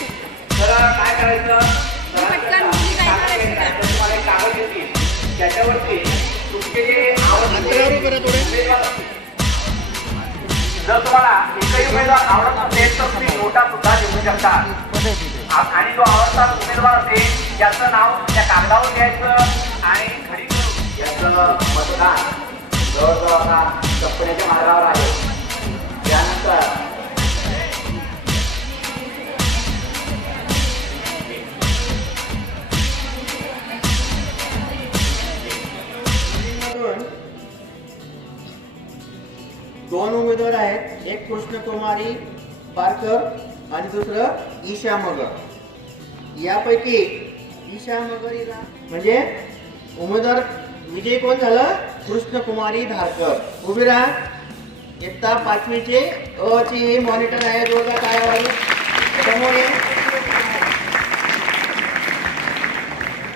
तर काय करायचं? तुम्हाला एक कागद देतील त्याच्यावरती तुमचे जे आवडते. जर तुम्हाला एकही उमेदवार आवडत नसेल तर तुम्ही नोटा सुद्धा लिहू शकता. आणि जो आवडता उमेदवार असेल त्याचं नाव त्या कागदावर लिहायचं आणि घडी करून याचं मतदान जवळजवळ आता संपण्याच्या मार्गावर आहे. दोन उमेदवार आहेत. एक कृष्णकुमारी पारकर आणि दुसरं ईशा मगर. यापैकी ईशा मगर हिला म्हणजे उमेदवार विजय कोण झालं? कृष्णकुमारी धारकर. उभी राहा. इयत्ता पाचवीचे अ ची मॉनिटर आहे. दोघा काय समोर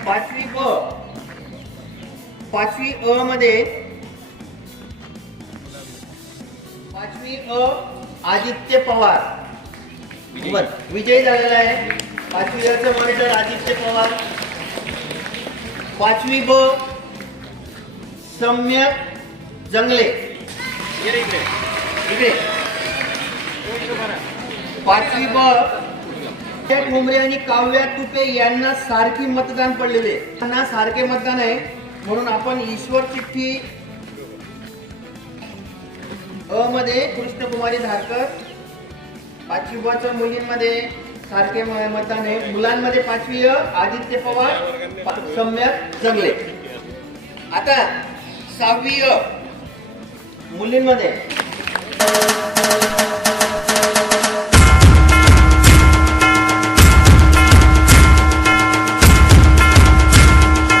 पाचवी ब पाचवी अ मध्ये पाचवी अ आदित्य पवार. बर विजय झालेला आहे. पाचवी अ चे मॉनिटर आदित्य पवार. पाचवी ब सम्यक जंगले. इकडे पाचवी ब ठोंबरे आणि काव्या तुपे यांना सारखी मतदान पडलेले. त्यांना सारखे मतदान आहे. म्हणून आपण ईश्वर चिठ्ठी अ मध्ये कृष्णकुमारी धारकर पाचवी ब मुलींमध्ये सारखे म- मुलांमध्ये पाचवी आदित्य पवार सम्यक जंगले. आता सहावी मुलींमध्ये.